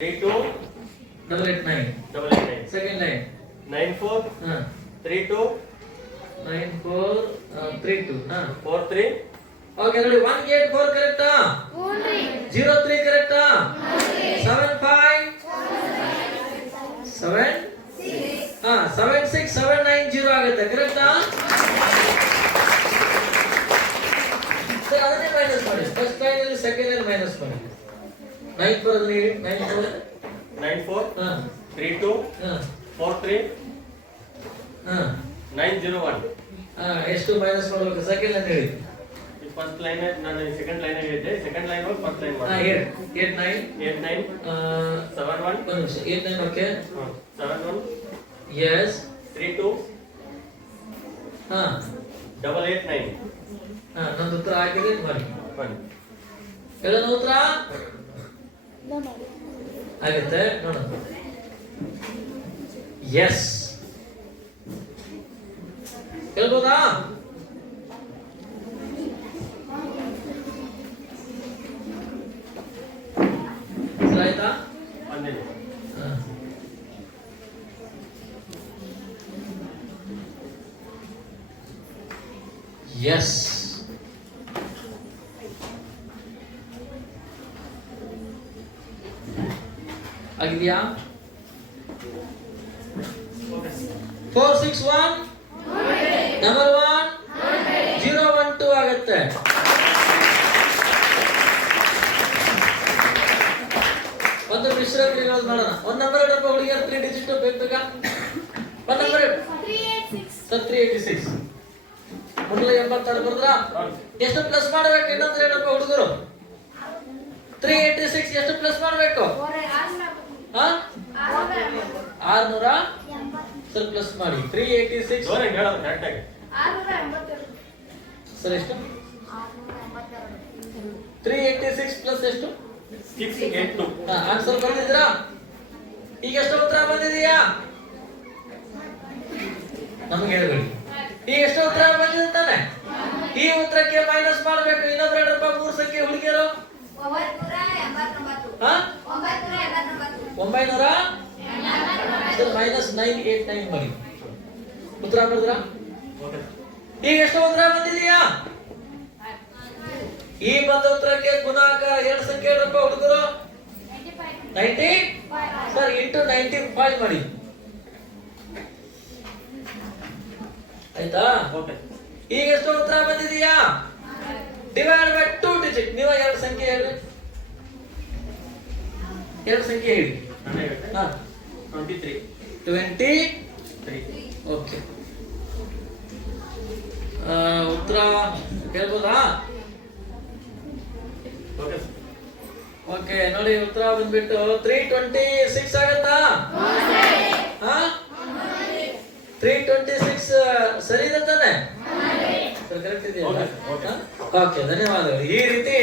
32 889. Second line. 94 32 9432. 43. Okay, ready. 184 correct? 03 correct? 75 76790 ಆಗುತ್ತೆ ಕರೆಕ್ಟಾ? Sir ಅದನ್ನೇ ಮೈನಸ್ ಮಾಡಿ. ಫಸ್ಟ್ ಲೈನ್ ಅಲ್ಲಿ ಸೆಕೆಂಡ್ ಲೈನ್ ಮೈನಸ್ ಮಾಡಿ. 94 ಅಲ್ಲಿ 94 32 43 901. ಎಷ್ಟು ಮೈನಸ್ ಮಾಡಬೇಕು? ಸೆಕೆಂಡ್ ಲೈನ್ ಹೇಳಿ. ಫಸ್ಟ್ ಲೈನ್ ನಾನು ಸೆಕೆಂಡ್ ಲೈನ್ ಹೇಳಿದ್ದೆ. ಸೆಕೆಂಡ್ ಲೈನ್ ಹೋಗಿ ಫಸ್ಟ್ ಲೈನ್ ಮಾಡಿ. 89 71 89 ಓಕೆ 71 yes 32 889. ನಂದು ಉತ್ತರ ಹಾಕಿದ್ರೆ ಮಾಡಿ. ಬನ್ನಿ ಹೇಳೋಣ ಉತ್ತರ ಆಗುತ್ತೆ ನೋಡೋಣ. ಎಸ್ ಹೇಳ್ಬೋದಾ? ಆಯ್ತಾ? ಬಂದಿದೆ. ಎಸ್ ಆಗಿದೆಯಾ? 461 1 012 ಆಗುತ್ತೆ. ಒಂದು ಮಿಶ್ರ ಕ್ರಿಯೆಗಳು ಮಾಡೋಣ. ಒಂದು ನಂಬರ್ ಇಡಪ್ಪ ಹುಡುಗಿಯರು 3 ಡಿಜಿಟ್ ಬೇಕಾ? ಒಂದು ನಂಬರ್ 386 386 ಬರೆದ್ರಾ? ಎಷ್ಟು ಪ್ಲಸ್ ಮಾಡಬೇಕು? ಇನ್ನೊಂದು ಏನಪ್ಪ ಹುಡುಗರು 386 ಎಷ್ಟು ಪ್ಲಸ್ ಮಾಡಬೇಕು? 600 ಸರ್ ಪ್ಲಸ್ ಮಾಡಿ. 386 ಸರ್ ಎಷ್ಟು? 386 ಪ್ಲಸ್ ಎಷ್ಟು? 682. ಆನ್ಸರ್ ಬಂದಿದ್ರಾ? ಈಗ ಎಷ್ಟು ಉತ್ತರ ಬಂದಿದೆಯಾ ನಮಗೆ ಹೇಳ್ಬೇಡಿ. ಈಗ ಎಷ್ಟು ಉತ್ತರ ಬಂದಿದೆ ತಾನೆ? ಈ ಉತ್ತರಕ್ಕೆ ಮೈನಸ್ ಮಾಡಬೇಕು. ಇನ್ನೊಬ್ಬರ 3 ಸಂಖ್ಯೆ ಹುಡುಗಿಯರು 900 ಮೈನಸ್ 989 ಮಾಡಿ. ಉತ್ತರ ಬರೆದ್ರಾ? ಈಗ ಎಷ್ಟು ಉತ್ತರ ಬಂದಿದೆಯಾ? ಈ ಬಂದ ಉತ್ತರಕ್ಕೆ ಗುಣಾಕಾರ 2 ಸಂಖ್ಯೆ ಇಡಪ್ಪ ಹುಡುಗರು 90 ಸರ್ ಇಂಟು 95 ಮಾಡಿ. ಆಯ್ತಾ? ಈಗ ಎಷ್ಟು ಉತ್ತರ ಬಂದಿದೆಯಾ? Divide by 2 digit. ನೀವು 2 ಸಂಖ್ಯೆ ಹೇಳಿ. 2 ಸಂಖ್ಯೆ ಹೇಳಿ. 23 ಓಕೆ. ಉತ್ತರ ಹೇಳ್ಬೋದಾ? ಓಕೆ ನೋಡಿ ಉತ್ತರ ಬಂದ್ಬಿಟ್ಟು 326 ಆಗತ್ತಾ? 326 ಸರಿ ಇದೆ ತಾನೆ? ಕರೆಕ್ಟ್ ಇದೆಯಾ? ಓಕೆ ಧನ್ಯವಾದಗಳು. ಈ ರೀತಿ